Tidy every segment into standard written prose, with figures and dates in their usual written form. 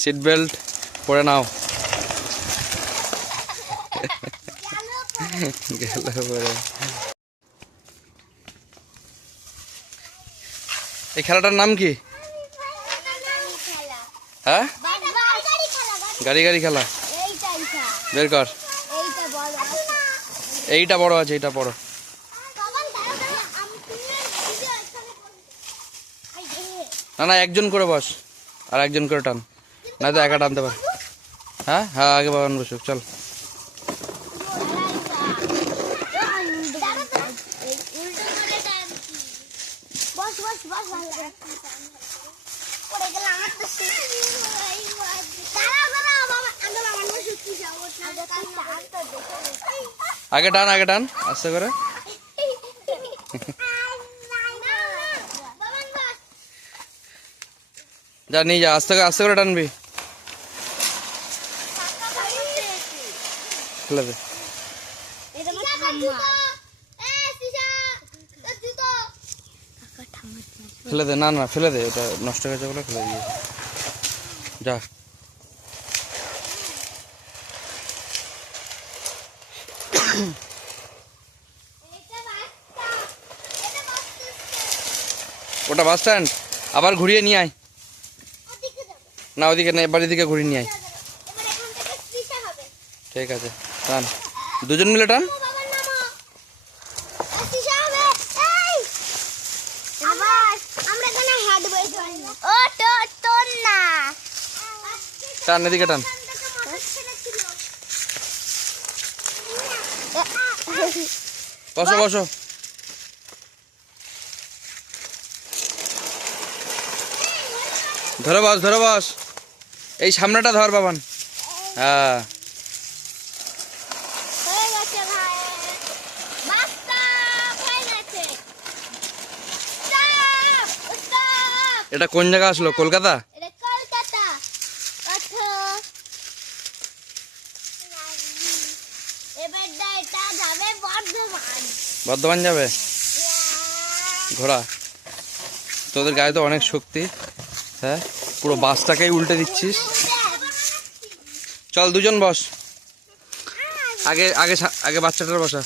Seat belt পরে নাও। গেল পরে। এই খেলাটার নাম কি? হ্যাঁ, গাড়ি গাড়ি খেলা। বের কর। এইটা বড় আছে, এইটা বড়। না না, একজন করে বস আর একজন করে টান, না তো একা টানতে পার। হ্যাঁ হ্যাঁ, আগে বাবান বসুক, চল। আগে টান, আগে টান, আস্তে করে। যা নিয়ে যা, আস্তে আস্তে করে টানবি। ফেলে দে, ফেলে দে। না না, ফেলে দে, এটা নষ্ট হয়ে যাবে বলে ফেলে দিয়ে যা। ওটা বাস স্ট্যান্ড, আবার ঘুরিয়ে নিয়ে আয়। না ওদিকে না, এবার এদিকে ঘুরিয়ে নিয়ে আয়। ঠিক আছে, টান, দুজন মিলে টান। টান, এদিকে টান। বসো বসো। ধরে বস, ধরে বস। এই সামনেটা ধর বাবান। হ্যাঁ, এটা কোন জায়গা আসলো? কলকাতা? বর্ধমান যাবে ঘোড়া? তোদের গায়ে তো অনেক শক্তি। হ্যাঁ, পুরো বাসটাকেই উল্টে দিচ্ছিস। চল, দুজন বস। আগে আগে আগে বাচ্চাটার বসা।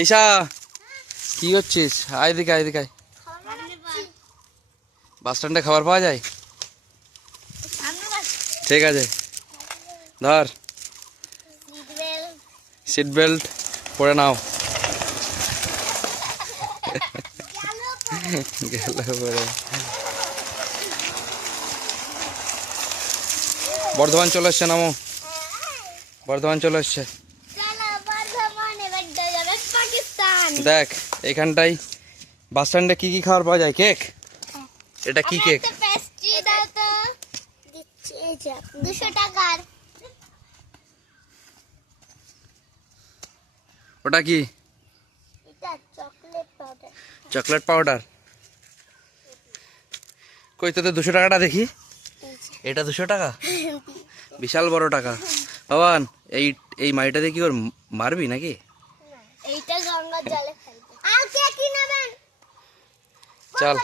এইসা কি করছিস? আয় দিকে, আয় দিকে। বাস স্ট্যান্ডে খাবার পাওয়া যায়? ঠিক আছে, ধর। সিট বেল্ট পরে নাও। গেল পরে। বর্ধমান চলে এসছে, নামো। বর্ধমান চলে এসছে। দেখ, এখানটাই বাস স্ট্যান্ডে কি কি খাবার পাওয়া যায়? কেক? এটা কি কেক? 200 টাকার। ওটা কি? এটা চকলেট পাউডার। Chocolate powder? কই তোদের 200 টাকাটা দেখি। এটা 200 টাকা? বিশাল বড় টাকা। বাবান, এই মাইটা দিয়ে কি ওর মারবি নাকি? এইটা গঙ্গার জলে ফেলবে। আর কে কি নেবেন? চল,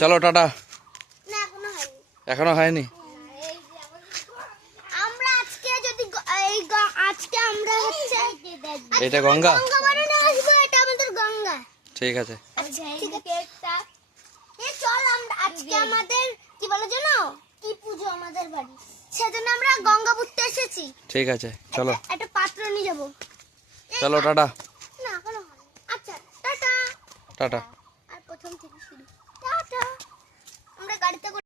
চলো, টাটা। না, এখনো হয়নি। এখনো হয়নি? আমরা আজকে যদি আজকে আমরা হচ্ছে এটা গঙ্গা? গঙ্গা বানানো আসবো, এটা আমাদের গঙ্গা। ঠিক আছে। আচ্ছা, ঠিক আছে। চল, আমরা আজকে আমাদের কি বলে জানো, কি পুজো আমাদের বাড়ি, সেজন্য আমরা গঙ্গা পুজতে এসেছি। ঠিক আছে, চলো। একটা পাত্র নিয়ে যাবো। চলো, টাটা। না, এখনো হয়নি। আচ্ছা, টাটা। টাটা। আর প্রথম থেকে শুরু। টাটা। আমরা গাড়িতে